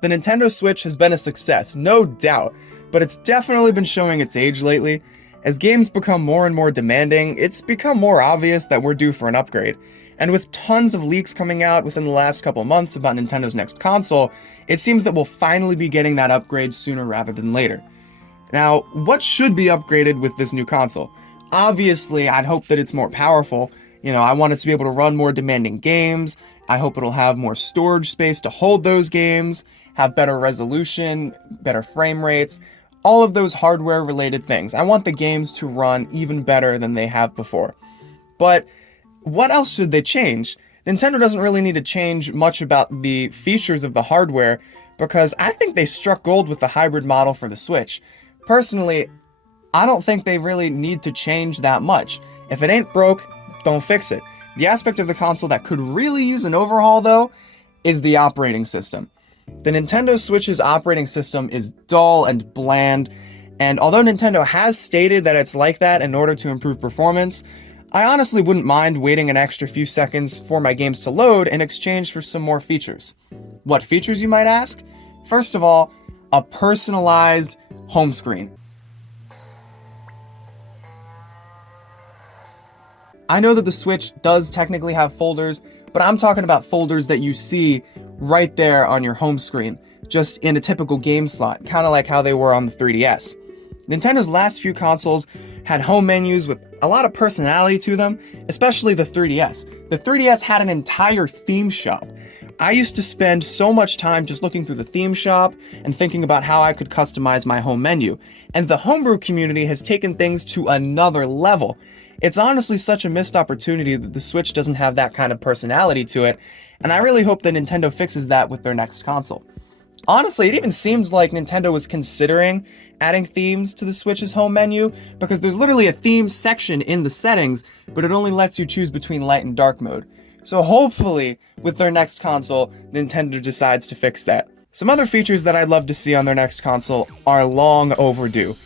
The Nintendo Switch has been a success, no doubt, but it's definitely been showing its age lately. As games become more and more demanding, it's become more obvious that we're due for an upgrade. And with tons of leaks coming out within the last couple months about Nintendo's next console, it seems that we'll finally be getting that upgrade sooner rather than later. Now, what should be upgraded with this new console? Obviously, I'd hope that it's more powerful. I want it to be able to run more demanding games. I hope it'll have more storage space to hold those games, have better resolution, better frame rates, all of those hardware related things. I want the games to run even better than they have before. But what else should they change? Nintendo doesn't really need to change much about the features of the hardware because I think they struck gold with the hybrid model for the Switch. Personally, I don't think they really need to change that much. If it ain't broke, don't fix it. The aspect of the console that could really use an overhaul, though, is the operating system. The Nintendo Switch's operating system is dull and bland, and although Nintendo has stated that it's like that in order to improve performance, I honestly wouldn't mind waiting an extra few seconds for my games to load in exchange for some more features. What features, you might ask? First of all, a personalized home screen. I know that the Switch does technically have folders, but I'm talking about folders that you see right there on your home screen, just in a typical game slot, kind of like how they were on the 3DS. Nintendo's last few consoles had home menus with a lot of personality to them, especially the 3DS. The 3DS had an entire theme shop. I used to spend so much time just looking through the theme shop and thinking about how I could customize my home menu, and the homebrew community has taken things to another level. It's honestly such a missed opportunity that the Switch doesn't have that kind of personality to it, and I really hope that Nintendo fixes that with their next console. Honestly, it even seems like Nintendo was considering adding themes to the Switch's home menu, because there's literally a theme section in the settings, but it only lets you choose between light and dark mode. So hopefully, with their next console, Nintendo decides to fix that. Some other features that I'd love to see on their next console are long overdue.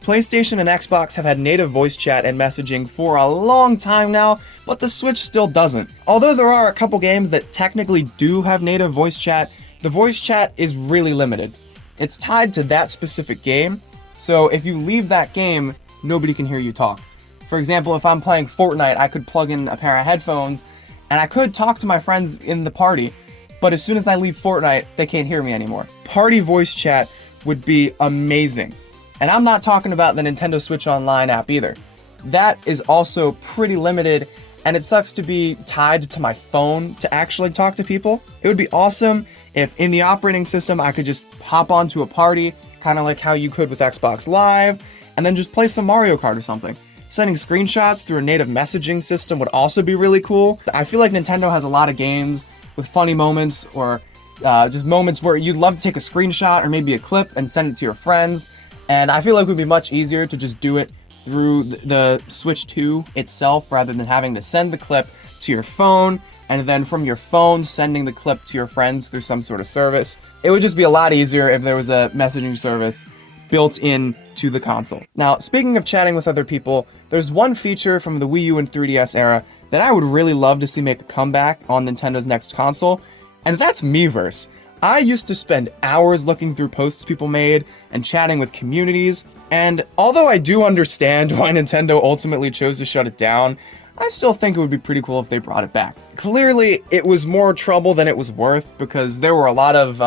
PlayStation and Xbox have had native voice chat and messaging for a long time now, but the Switch still doesn't. Although there are a couple games that technically do have native voice chat, the voice chat is really limited. It's tied to that specific game, so if you leave that game, nobody can hear you talk. For example, if I'm playing Fortnite, I could plug in a pair of headphones, and I could talk to my friends in the party, but as soon as I leave Fortnite, they can't hear me anymore. Party voice chat would be amazing. And I'm not talking about the Nintendo Switch Online app either. That is also pretty limited, and it sucks to be tied to my phone to actually talk to people. It would be awesome if in the operating system I could just hop onto a party, kind of like how you could with Xbox Live, and then just play some Mario Kart or something. Sending screenshots through a native messaging system would also be really cool. I feel like Nintendo has a lot of games with funny moments, or just moments where you'd love to take a screenshot or maybe a clip and send it to your friends. And I feel like it would be much easier to just do it through the Switch 2 itself rather than having to send the clip to your phone and then from your phone sending the clip to your friends through some sort of service. It would just be a lot easier if there was a messaging service built in to the console. Now, speaking of chatting with other people, there's one feature from the Wii U and 3DS era that I would really love to see make a comeback on Nintendo's next console, and that's Miiverse. I used to spend hours looking through posts people made and chatting with communities, and although I do understand why Nintendo ultimately chose to shut it down, I still think it would be pretty cool if they brought it back. Clearly, it was more trouble than it was worth because there were a lot of,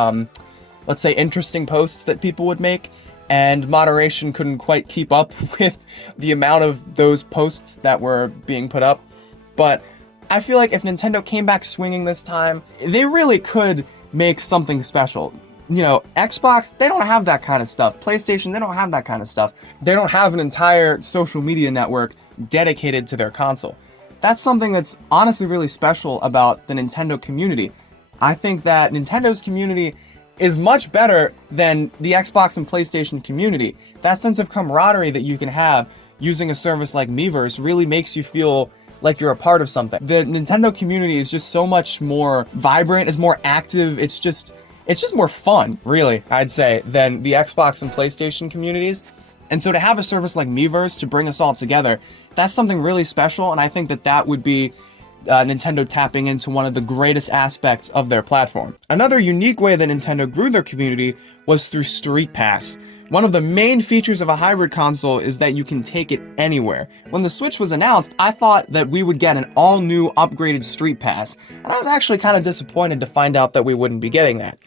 let's say, interesting posts that people would make, and moderation couldn't quite keep up with the amount of those posts that were being put up. But I feel like if Nintendo came back swinging this time, they really could make something special. Xbox, they don't have that kind of stuff. PlayStation, they don't have that kind of stuff. They don't have an entire social media network dedicated to their console. That's something that's honestly really special about the Nintendo community. I think that Nintendo's community is much better than the Xbox and PlayStation community. That sense of camaraderie that you can have using a service like Miiverse really makes you feel like you're a part of something. The Nintendo community is just so much more vibrant, is more active, it's just more fun, really, I'd say, than the Xbox and PlayStation communities. And so to have a service like Miiverse to bring us all together, that's something really special, and I think that would be Nintendo tapping into one of the greatest aspects of their platform. Another unique way that Nintendo grew their community was through Street Pass. One of the main features of a hybrid console is that you can take it anywhere. When the Switch was announced, I thought that we would get an all-new upgraded Street Pass, and I was actually kind of disappointed to find out that we wouldn't be getting that.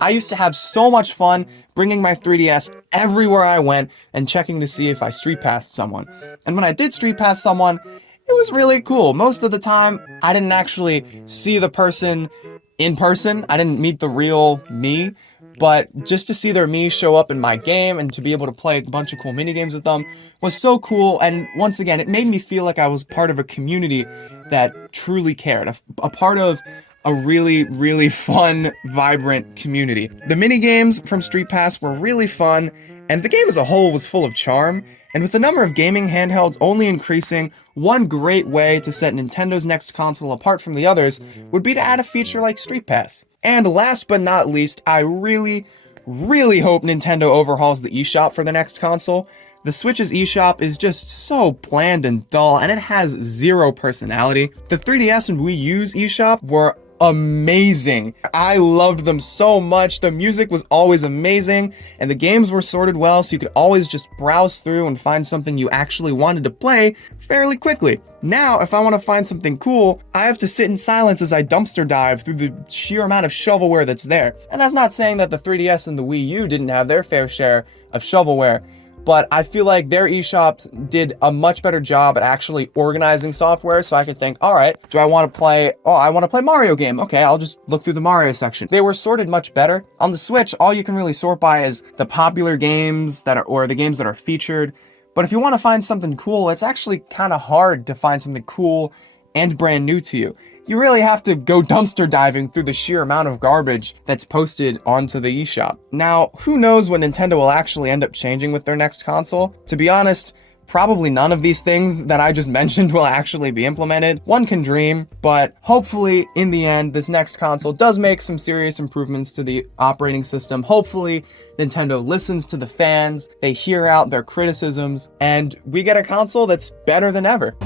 I used to have so much fun bringing my 3DS everywhere I went and checking to see if I Street Passed someone. And when I did Street Pass someone, it was really cool. Most of the time, I didn't actually see the person in person. I didn't meet the real me. But just to see their Mii show up in my game and to be able to play a bunch of cool minigames with them was so cool. And once again, it made me feel like I was part of a community that truly cared, a part of a really, really fun, vibrant community. The minigames from Street Pass were really fun, and the game as a whole was full of charm. And with the number of gaming handhelds only increasing, one great way to set Nintendo's next console apart from the others would be to add a feature like Street Pass. And last but not least, I really, really hope Nintendo overhauls the eShop for the next console. The Switch's eShop is just so bland and dull, and it has zero personality. The 3DS and Wii U's eShop were amazing. I loved them so much. The music was always amazing, and the games were sorted well, so you could always just browse through and find something you actually wanted to play fairly quickly. Now, if I want to find something cool, I have to sit in silence as I dumpster dive through the sheer amount of shovelware that's there. And that's not saying that the 3DS and the Wii U didn't have their fair share of shovelware, but I feel like their eShops did a much better job at actually organizing software, so I could think, all right, do I want to play, I want to play Mario game. Okay, I'll just look through the Mario section. They were sorted much better. On the Switch, all you can really sort by is the popular games or the games that are featured. But if you want to find something cool, it's actually kind of hard to find something cool and brand new to you. You really have to go dumpster diving through the sheer amount of garbage that's posted onto the eShop. Now, who knows what Nintendo will actually end up changing with their next console? To be honest, probably none of these things that I just mentioned will actually be implemented. One can dream, but hopefully in the end, this next console does make some serious improvements to the operating system. Hopefully Nintendo listens to the fans, they hear out their criticisms, and we get a console that's better than ever.